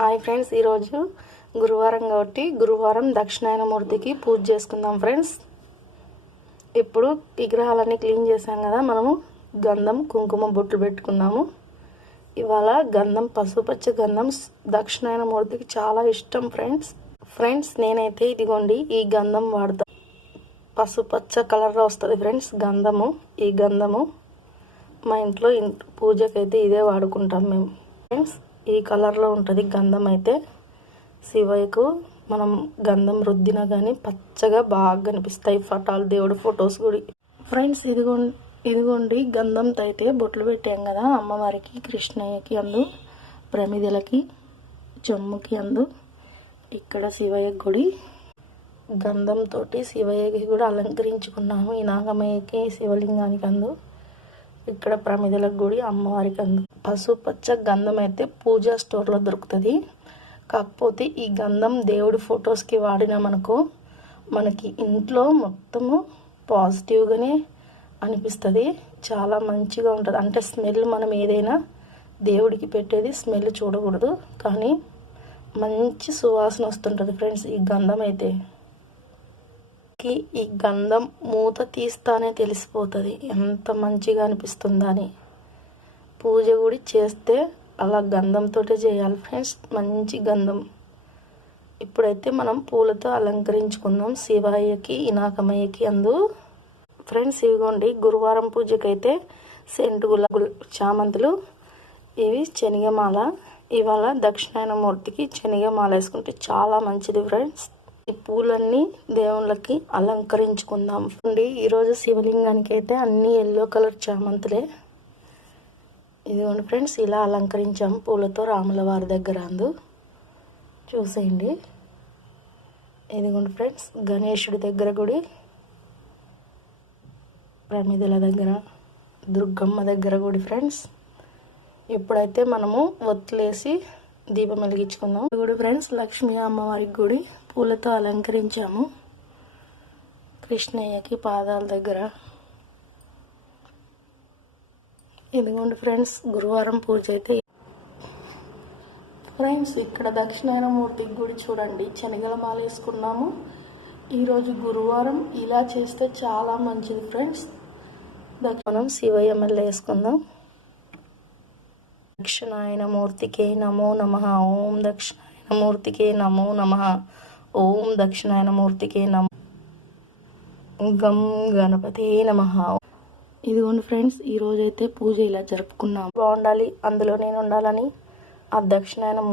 Hi friends, ఈరోజు గురువారం కాబట్టి గురువారం దక్షిణాయనమూర్తికి పూజ చేసుకుందాం ఫ్రెండ్స్. ఇప్పుడు విగ్రహాలన్నీ క్లీన్ చేసాం కదా, మనము గంధం కుంకుమ బొట్లు పెట్టుకుందాము. ఇవాళ గంధం పసుపచ్చ గంధం దక్షిణాయనమూర్తికి చాలా ఇష్టం ఫ్రెండ్స్ నేనైతే ఇదిగోండి ఈ గంధం వాడతా. పసుపచ్చ కలర్లో వస్తుంది ఫ్రెండ్స్ గంధము. ఈ గంధము మా ఇంట్లో పూజకైతే ఇదే వాడుకుంటాం మేము ఫ్రెండ్స్. ఈ కలర్లో ఉంటుంది గంధం. అయితే శివయ్యకు మనం గంధం రుద్దినా కానీ పచ్చగా బాగా కనిపిస్తాయి పటాలు, దేవుడు ఫొటోస్ కూడా. ఫ్రెండ్స్ ఇదిగోండి గంధంతో అయితే బొట్లు పెట్టాం కదా అమ్మవారికి, కృష్ణయ్యకి అందు, ప్రమిదలకి, జమ్ముకి అందు. ఇక్కడ శివయ్య గుడి గంధంతో శివయ్యకి కూడా అలంకరించుకున్నాము. ఈ నాగమయ్యకి, శివలింగానికి అందు, ఇక్కడ ప్రమిదలకు గుడి, అమ్మవారికి అందు. పసుపచ్చ గంధం అయితే పూజా స్టోర్లో దొరుకుతుంది. కాకపోతే ఈ గంధం దేవుడి ఫొటోస్కి వాడినామనుకో మనకి ఇంట్లో మొత్తము పాజిటివ్గానే అనిపిస్తుంది. చాలా మంచిగా ఉంటుంది. అంటే స్మెల్ మనం ఏదైనా దేవుడికి పెట్టేది స్మెల్ చూడకూడదు, కానీ మంచి సువాసన వస్తుంటుంది ఫ్రెండ్స్ ఈ గంధం అయితే. ఈ గంధం మూత తీస్తానే తెలిసిపోతుంది ఎంత మంచిగా అనిపిస్తుందా అని. పూజ కూడా చేస్తే అలా గంధంతో చేయాలి ఫ్రెండ్స్, మంచి గంధం. ఇప్పుడైతే మనం పూలతో అలంకరించుకుందాం శివయ్యకి, ఇనాకమయ్యకి అందు. ఫ్రెండ్స్ ఇవిగోండి గురువారం పూజకైతే సెంటు చామంతులు, ఇవి శనగమాల. ఇవాళ దక్షిణాయనమూర్తికి శనగమాల వేసుకుంటే చాలా మంచిది ఫ్రెండ్స్. ఈ పూలన్నీ దేవుళ్ళకి అలంకరించుకుందాం. ఈరోజు శివలింగానికి అయితే అన్ని ఎల్లో కలర్ చామంతులే. ఇదిగోండి ఫ్రెండ్స్ ఇలా అలంకరించాము పూలతో రాముల వారి దగ్గర అందు. చూసేయండి. ఇదిగోండి ఫ్రెండ్స్ గణేశుడి దగ్గర గుడి, ప్రమిదల దగ్గర, దుర్గమ్మ దగ్గర గుడి ఫ్రెండ్స్. ఇప్పుడైతే మనము ఒత్తులేసి దీపం వెలిగించుకుందాం. గుడి ఫ్రెండ్స్ లక్ష్మీ అమ్మవారికి గుడి పూలతో అలంకరించాము. కృష్ణయ్యకి పాదాల దగ్గర. ఇదిగోండి ఫ్రెండ్స్ గురువారం పూజ అయితే. ఫ్రెండ్స్ ఇక్కడ దక్షిణాయనమూర్తి గుడి చూడండి, శనగల మాల వేసుకున్నాము. ఈరోజు గురువారం ఇలా చేస్తే చాలా మంచిది ఫ్రెండ్స్. మనం శివయ్య మళ్ళీ వేసుకుందాం. దక్షిణాయనమూర్తికే నమో నమః. ఓం దక్షిణాయనమూర్తికే నమో నమః. ఓం దక్షిణాయనమూర్తికే నమః. గం గణపతే నమః. ఇదిగోండి ఫ్రెండ్స్ ఈరోజైతే పూజ ఇలా జరుపుకున్నాము. బాగుండాలి, అందులో నేను ఉండాలని ఆ దక్షిణాయన